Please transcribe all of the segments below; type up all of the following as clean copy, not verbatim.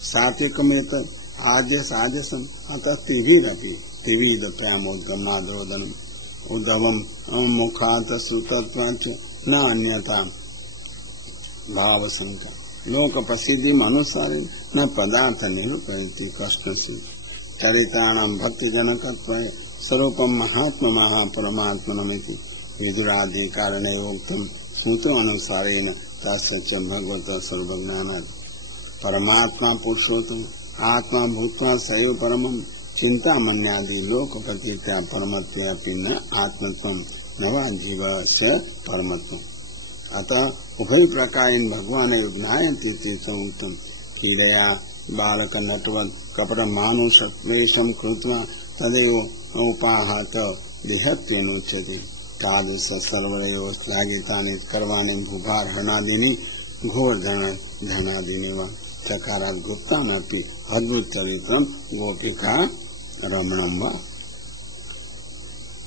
सात्विकमेत आद्य साजसम अतः त्रिभिरपि त्रिविध प्रेमोद्गमादोदनम उद्धवम मुखात सुतत्वाच न अन्यथा भाव संख्या लोक प्रसिद्धि अनुसारे न पदार्थ निरूपयति कष्टसु चरितानां भक्ति जनकत्व स्वरूपम महात्मा महापरमात्मनमिति विदुरादि कारणे उक्तम सूत्र अनुसारेण तस्य भगवत सर्वज्ञानात् परमात्मा पुरुषोत्तम आत्मा भूत्वा सैव परमं चिंतामण्यादि लोक प्रतीत्या परमत्वेऽपि न आत्मत्वं न वा जीवस्य परमत्वम् अतः उभय प्रकारेण भगवान ज्ञायते उक्तम् क्रीडया बालक नटवत् कपट मानुषवेषं कृत्वा तदेव उपाहत देहत्वेनोच्यते तादृश सर्वयोः श्लाघितानि कर्माणि भूभारहणादीनि घोरधनादीनि वा चकारात् गुप्तामपि अद्भुत चरित्रं गोपिका रमणं वा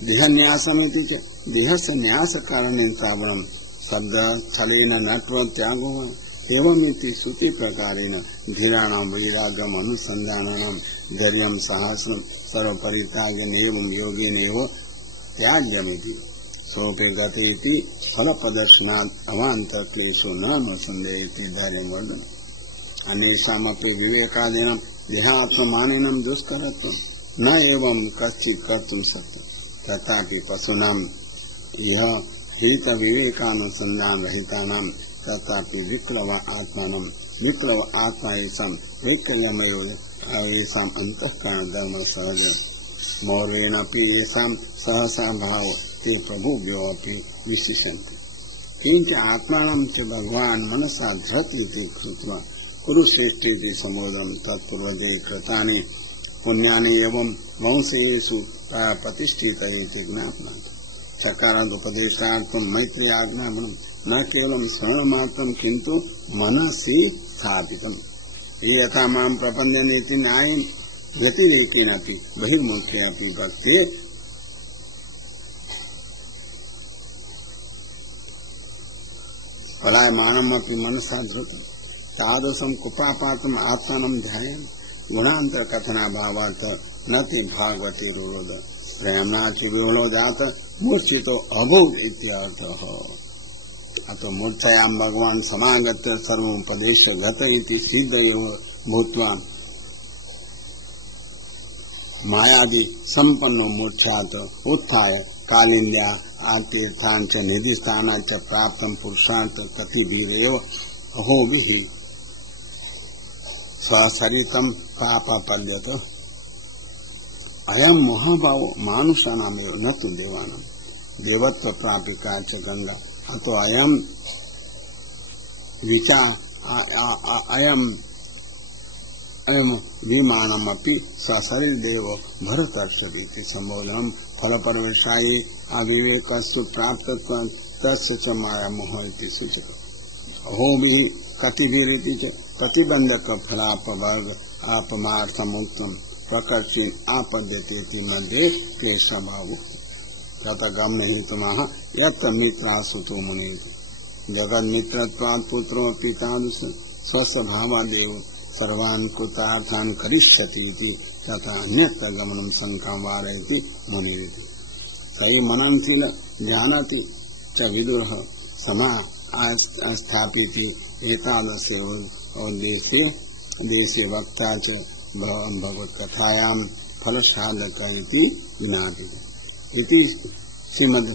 देहन्यासमिति च देहस्य न्यासकारणेन श्रावणं शब्द स्थलेन नटवत्यागो वा एवमिति श्रुति प्रकारेण धीराणां वैराग्यम् अनुसन्धानानां धैर्यं साहसं सर्वपरित्यागेनैवं योगेनैव त्याज्यमिति सोऽपि गतेति फलप्रदक्षिणात् अवान्तक्लेशो न अनुसन्धेयति धैर्यं वर्धनम् अन्येषामपि विवेकादीनं देहात्ममानिनं दुष्करत्वं न एवं कश्चित् कर्तुं शक्यते तथापि पशूनां यः हित विवेकानुसन्धान रहितानां तथापि विप्लव आत्मानं विप्लव आत्मा येषां वैकल्यमयो येषाम् अन्तःकरण धर्म सहज मौर्वेणपि येषां सहसा भाव ते प्रभुभ्योऽपि विशिष्यन्ते किञ्च आत्मानं च भगवान् मनसा धृति इति कृत्वा कुरुश्रेष्ठेति सम्बोधनं तत्पूर्वजे कृतानि पुण्यानि एवं वंशेषु प्रतिष्ठित इति ज्ञापनात् सकारादुपदेशार्थं मैत्री आज्ञापनं न केवलं श्रवणमात्रं किन्तु मनसि स्थापितम् यथा मां प्रपद्यन्ते न्यायेन व्यतिरेकेणापि बहिर्मुखे अपि भक्ते पलायमानमपि मनसा धृतम् तादृशं कुपापातम् आत्मानं ध्यायन् गुणान्तरकथनाभावात् न ते भागवती रुरोध प्रेम्णाति विरोधो जात मूर्छितो अभूत् इत्यर्थः अतो मूर्छयां भगवान् समागत सर्वोपदेशगत इति सिद्धयो भूत्वा मायादि सम्पन्नो मूर्छात् उत्थाय कालिन्द्या आतीर्थान् च निधिस्थानान् च प्राप्तं पुरुषार्थ कतिभिरेव अहोभिः स्वसरितं पापपद्यत अयं महाभावो मानुषाणामेव न तु देवानां देवत्व प्रापिका च गंगा अतो अयं विचा अयं विमानमपि सशरीर देव भरतर्षति संबोधनम फलपरवशायी अविवेकस्तु प्राप्तत्वात् तस्य च माया मोह इति सूचक अहोभिः कतिभिरिति च प्रतिबंधक फलापवर्ग अपमार्थमुक्तम् प्रकर्षेण आपद्यते मध्ये क्लेशभाव तथा गम्य हेतुमः यत्र मित्रासुतो मुनिः जगन्मित्रत्वात् पुत्रो पितादुष स्वस्वभावादेव सर्वान् कृतार्थान् करिष्यति इति तथा अन्यत्र गमनं शंकां वारयति मुनिः सहि मननशील जानति च विदुरः समा स्थापिति एतादृशे उद्देश्ये देशे वक्ता च भगवत कथायां फलसाधक इति ज्ञाति इति श्रीमद्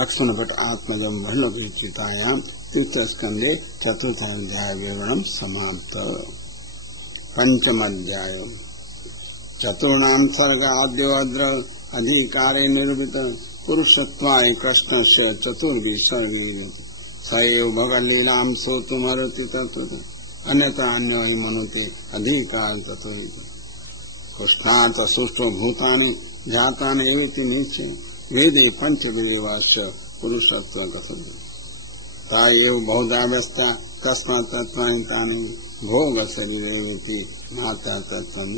लक्ष्मण भट्ट आत्मजं वर्णविचितायां तृतीयस्कन्धे चतुर्थाध्याय विवरणं समाप्त। पंचमाध्याय चतुर्णां सर्गाद्यो अद्र अधिकारे निर्मित पुरुषत्वाय कृष्णस्य चतुर्विसर्गे स एव भगवल्लीलां श्रोतुमर्हति तत्त्वतः अन्यथा अन्यो हि मनुते अधिकार चतुर्विध कुस्थात् सुष्ठो भूतानि जातानि एवेति निश्चय वेदे पंचविदेवाश्च पुरुषत्व कथयति ता एव बहुधा व्यस्ता तस्मात् तत्त्वानि तानि भोगशरीरेति माता तत्त्वं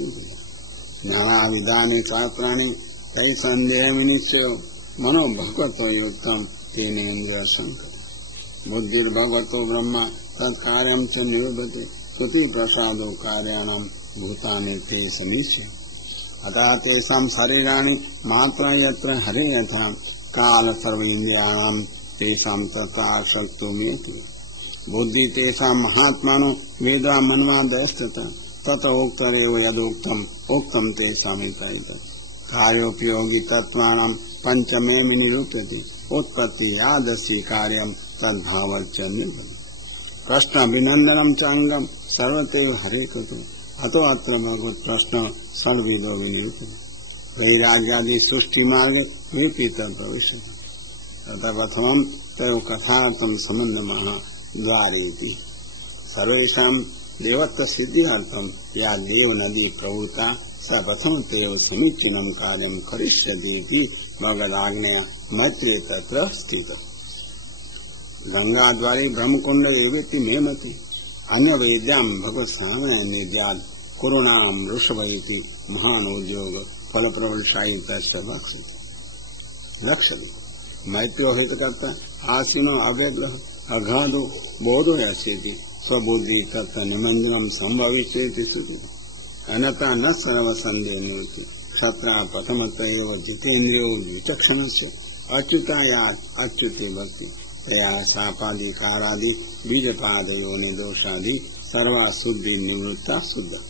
नानाविधानि शास्त्राणि तैः सन्देहविनिश्चयो मनो भगवतो युक्तं तेनेन्द्रियसंकल्पः बुद्धिर्भगवतो ब्रह्म तत्कार्यं च निरूपते स्तुति प्रसादो कार्याणां भूतानि ते समीच्य अतः तेषां शरीराणि मात्रा यत्र हरे यथा काल सर्व इंद्रियाणां तेषां तथा आसक्तो मेति बुद्धि तेषां महात्मानो वेदा मन्वादयस्तत तत उक्तरेव यदुक्तम् उक्तं तेषामिति कार्योपयोगी तत्त्वानां पंचमेव निरूप्यते उत्पत्ति यादस्य कार्यं तद्भावच्च निर्भरति प्रश्न अभिनंदनम चांगम सर्वतेव हरे कृत अतो अत्र भगवत प्रश्न सर्वविदो विनियुक्त वैराग्यादि सृष्टि मार्ग विपित प्रवेश तथा प्रथमं तयो कथार्थम समन्वयः द्वारेति सर्वेषां देवत्व सिद्ध्यर्थम या देव नदी प्रभुता स प्रथम तयो समीचीनं कार्यं करिष्यति भगवदाज्ञया मैत्रेय तत्र स्थितः गंगा द्वारे ब्रह्मकुंड एवेति मेमति अन्य वेद्याम भगवत सामने निद्याद कुरुणाम ऋषभयति महान उद्योग फल प्रबलशाही तस्य लक्ष्य मैत्रो हित करता आसीनो अव्यग्रह अघाधो बोधो यसेति स्वबुद्धि तत्व निमंजनम संभविष्यति सुतु अनता न सर्व संदेह निवृत्ति सत्रा प्रथमतः जितेन्द्रियो विचक्षणस्य अच्युताया अच्युते भक्ति तया सापादि कारादि बीजपादयो निर्दोषादि सर्वा शुद्धि निवृत्ता शुद्ध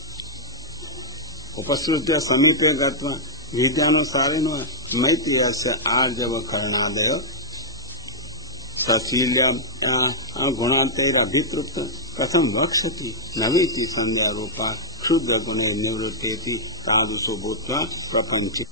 उपसृत्य समीपे गत्वा विद्यानुसारेण मैत्रेयस्य आर्जव करणादय सशील्या गुणान्तैरभितृप्त कथं वक्ष्यति नवेति संध्या रूपा क्षुद्र गुणे निवृत्तेति तादृशो भूत्वा प्रपञ्च